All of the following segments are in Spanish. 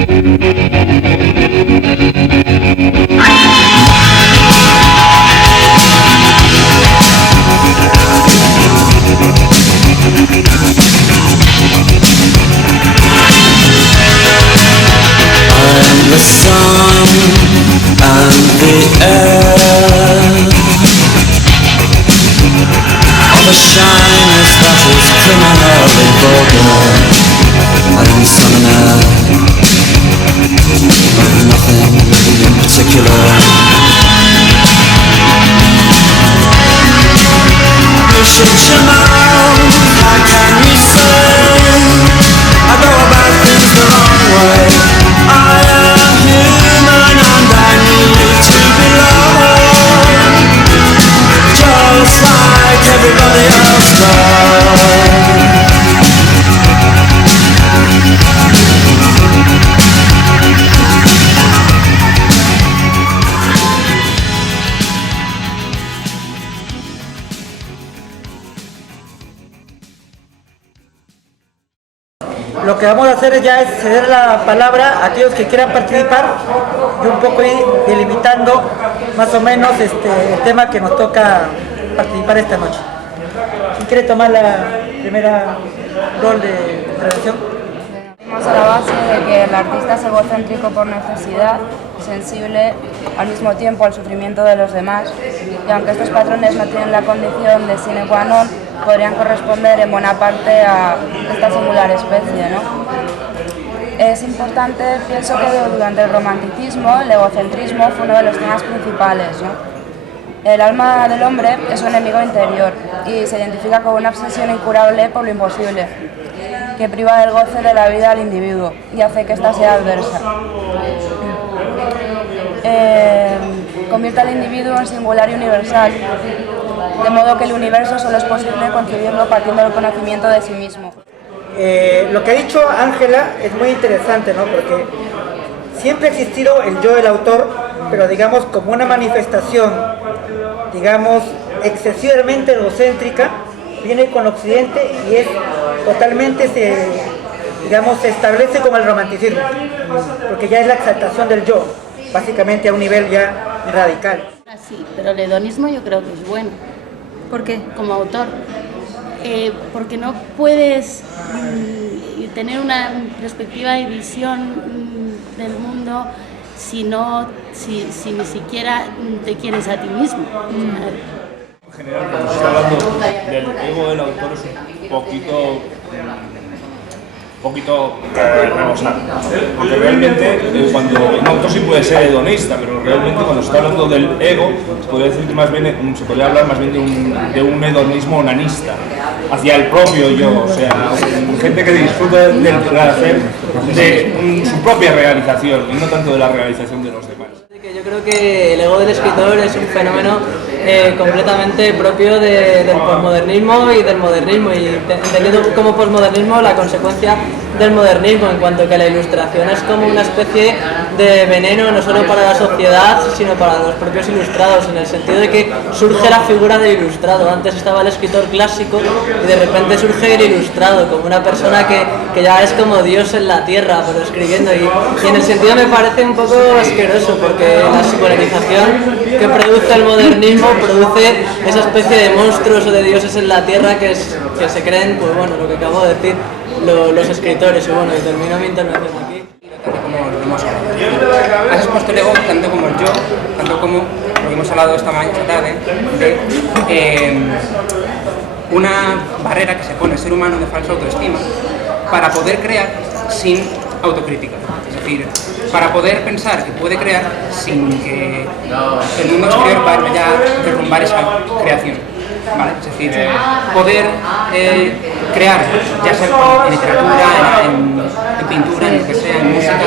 The sun and the air, all the shyness that is criminally vulgar. I am sun and air, of nothing in particular. You should know, how can you say I go about things the wrong way? I am human and I need to belong, just like everybody else does. Lo que vamos a hacer ya es ceder la palabra a aquellos que quieran participar y un poco ir delimitando más o menos el tema que nos toca participar esta noche. ¿Quién quiere tomar la primera rol de intervención? Partimos a la base de que el artista es egocéntrico por necesidad, sensible al mismo tiempo al sufrimiento de los demás, y aunque estos patrones no tienen la condición de sine qua non, podrían corresponder en buena parte a esta singular especie, ¿no? Es importante, pienso que durante el romanticismo, el egocentrismo fue uno de los temas principales, ¿no? El alma del hombre es su enemigo interior y se identifica con una obsesión incurable por lo imposible, que priva del goce de la vida al individuo y hace que ésta sea adversa. Convierte al individuo en singular y universal, de modo que el universo solo es posible concebirlo partiendo del conocimiento de sí mismo. Lo que ha dicho Ángela es muy interesante, ¿no? Porque siempre ha existido el yo del autor, pero digamos como una manifestación, digamos, excesivamente egocéntrica, viene con Occidente y es totalmente, se establece como el romanticismo, porque ya es la exaltación del yo, básicamente a un nivel ya radical. Sí, pero el hedonismo yo creo que es bueno. ¿Por qué? Como autor. Porque no puedes tener una perspectiva y visión del mundo si ni siquiera te quieres a ti mismo. En general, cuando se está hablando del ego del autor es un poquito rebosado, porque realmente cuando un autor sí puede ser hedonista, pero realmente cuando se está hablando del ego se podría hablar más bien de un hedonismo onanista hacia el propio yo, o sea, gente que disfruta del placer de su propia realización y no tanto de la realización de los demás. Yo creo que el ego del escritor es un fenómeno completamente propio del posmodernismo y del modernismo, y entendiendo como posmodernismo la consecuencia del modernismo, en cuanto que la ilustración es como una especie de veneno no solo para la sociedad sino para los propios ilustrados, en el sentido de que surge la figura del ilustrado. Antes estaba el escritor clásico y de repente surge el ilustrado como una persona que ya es como Dios en la tierra, pero escribiendo, y en el sentido me parece un poco asqueroso, porque la psicoanalización que produce el modernismo produce esa especie de monstruos o de dioses en la tierra que se creen, pues bueno, lo que acabo de decir los escritores. Y bueno, y termino mi intervención aquí. Como lo hemos hablado. Has expuesto el ego tanto como el yo, tanto como lo que hemos hablado esta tarde, de una barrera que se pone el ser humano de falsa autoestima para poder crear sin autocrítica. Es decir, para poder pensar que puede crear sin que el mundo exterior vaya a derrumbar esa creación. ¿Vale? Es decir, poder crear, ya sea en literatura, en pintura, en lo que sea, en música,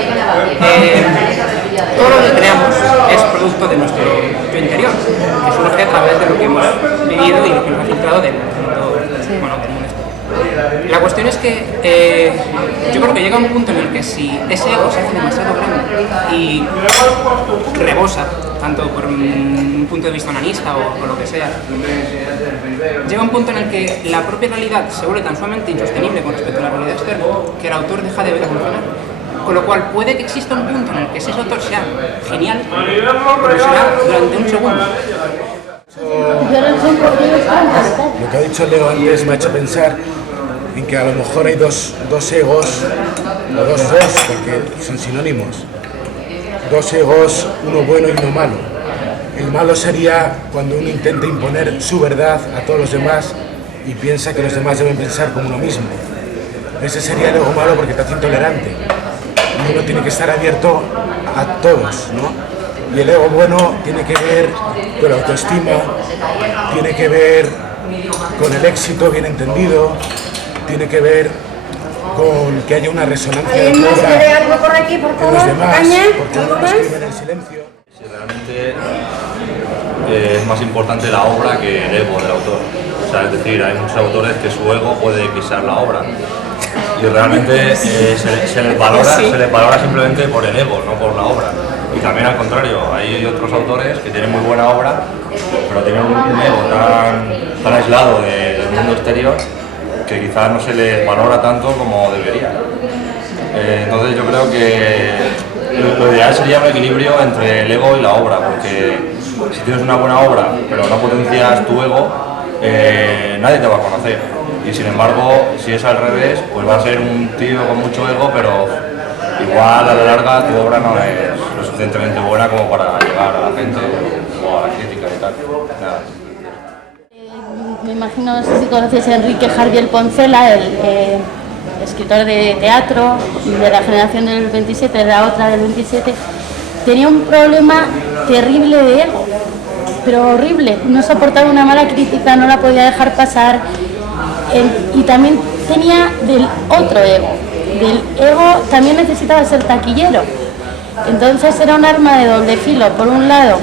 todo lo que creamos es producto de nuestro yo interior, que surge a través de lo que hemos vivido y lo que nos ha filtrado del mundo exterior. La cuestión es que yo creo que llega un punto en el que si ese ego se hace demasiado grande y rebosa, tanto por un punto de vista onanista o por lo que sea, llega un punto en el que la propia realidad se vuelve tan sumamente insostenible con respecto a la realidad externa que el autor deja de ver a funcionar. Con lo cual puede que exista un punto en el que ese autor sea genial, pero será durante un segundo. Lo que ha dicho Leo antes me ha hecho pensar en que a lo mejor hay dos egos, o dos, porque son sinónimos. Dos egos, uno bueno y uno malo. El malo sería cuando uno intenta imponer su verdad a todos los demás y piensa que los demás deben pensar como uno mismo. Ese sería el ego malo porque te hace intolerante. Y uno tiene que estar abierto a todos, ¿no? Y el ego bueno tiene que ver con la autoestima, tiene que ver con el éxito bien entendido, tiene que ver con que haya una resonancia de algo por aquí, por en los demás, porque uno no escribe en el silencio. Sí, realmente es más importante la obra que el ego del autor. O sea, es decir, hay muchos autores que su ego puede eclipsar la obra. Y realmente se les valora simplemente por el ego, no por la obra. Y también al contrario, hay otros autores que tienen muy buena obra, pero tienen un ego tan aislado del mundo exterior que quizás no se les valora tanto como debería. Entonces yo creo que lo ideal sería un equilibrio entre el ego y la obra, porque si tienes una buena obra pero no potencias tu ego, nadie te va a conocer. Y sin embargo, si es al revés, pues va a ser un tío con mucho ego, pero igual a la larga tu obra no es lo suficientemente buena como para llegar a la gente o a la crítica y tal. Nada. Me imagino, no sé si conoces a Enrique Jardiel Poncela, el escritor de teatro de la generación del 27, de la otra del 27, tenía un problema terrible de ego, pero horrible. No soportaba una mala crítica, no la podía dejar pasar. Y también tenía del otro ego. Del ego también necesitaba ser taquillero. Entonces era un arma de doble filo. Por un lado,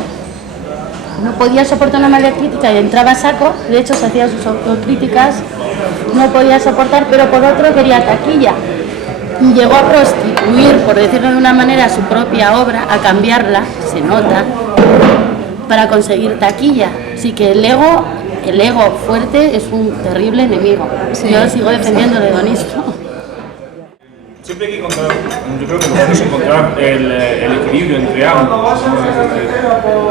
no podía soportar una mala crítica y entraba a saco. De hecho, se hacía sus autocríticas, no podía soportar, pero por otro quería taquilla. Y llegó a prostituir, por decirlo de una manera, su propia obra, a cambiarla, se nota, para conseguir taquilla. Así que el ego fuerte es un terrible enemigo. Sí, yo sigo defendiendo el hedonismo. Siempre hay que encontrar, yo creo que lo bueno es encontrar el equilibrio entre ambos,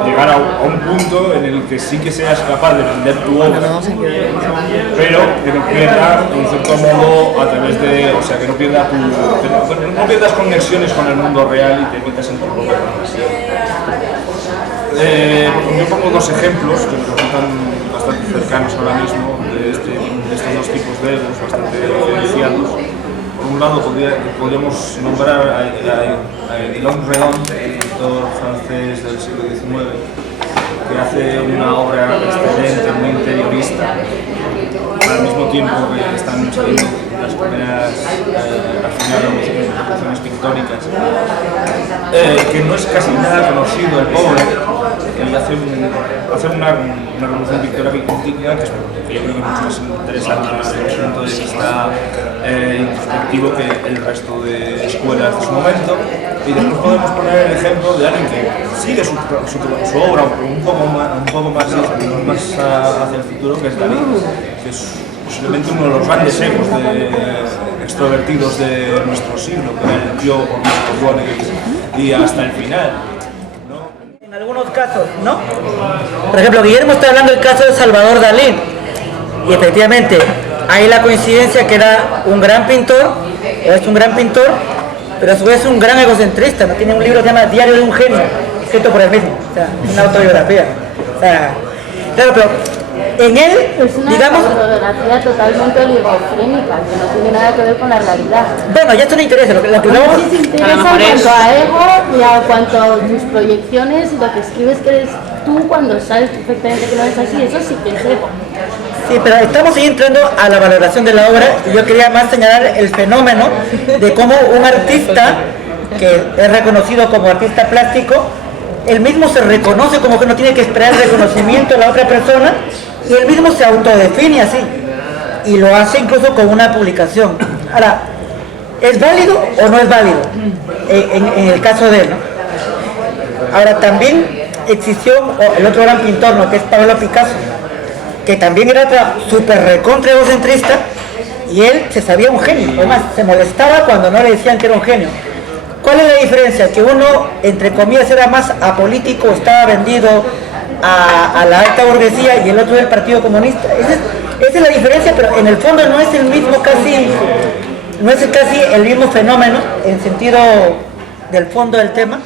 llegar a un punto en el que sí que seas capaz de vender tu obra, pero que no pierda, en cierto modo, a través de, o sea, que no pierda no pierdas conexiones con el mundo real y te metas en tu propia fantasía. Yo pongo dos ejemplos que me resultan bastante cercanos ahora mismo de estos dos tipos de egos bastante diferenciados. Por un lado podríamos nombrar a Edilon Redon, escritor francés del siglo XIX, que hace una obra excelente, muy interiorista, al mismo tiempo que están saliendo las primeras revoluciones pictóricas, que no es casi nada conocido el pobre. Él hace una revolución pictórica que yo creo que es mucho más interesante desde el punto de vista introspectivo que el resto de escuelas de su momento. Y después podemos poner el ejemplo de alguien que sigue su obra un poco más hacia el futuro, que es Dalí, que es posiblemente uno de los grandes egos extrovertidos de nuestro siglo, que era el yo por nuestro y hasta el final. En algunos casos, ¿no? Por ejemplo, Guillermo está hablando del caso de Salvador Dalí, y efectivamente hay la coincidencia que era un gran pintor, es un gran pintor, pero a su vez es un gran egocentrista, ¿no? Tiene un libro que se llama Diario de un genio, escrito por él mismo, o sea, una autobiografía. O sea, claro, pero en él, es una digamos, fotografía totalmente oligofrénica, que no tiene nada que ver con la realidad. Bueno, ya esto no interesa, lo que sí te interesa en cuanto a ego y a cuanto a tus proyecciones y lo que escribes que eres tú cuando sabes perfectamente que no es así, eso sí que es ego. Sí, pero estamos ahí entrando a la valoración de la obra y yo quería más señalar el fenómeno de cómo un artista que es reconocido como artista plástico, él mismo se reconoce como que no tiene que esperar el reconocimiento de la otra persona y él mismo se autodefine así y lo hace incluso con una publicación. Ahora, ¿es válido o no es válido? En el caso de él, ¿no? Ahora, también existió el otro gran pintor, ¿no? Que es Pablo Picasso, que también era súper recontra egocentrista y él se sabía un genio, además se molestaba cuando no le decían que era un genio. ¿Cuál es la diferencia? Que uno, entre comillas, era más apolítico, estaba vendido a la alta burguesía y el otro era el Partido Comunista. Esa es la diferencia, pero en el fondo no es el mismo casi el mismo fenómeno en sentido del fondo del tema.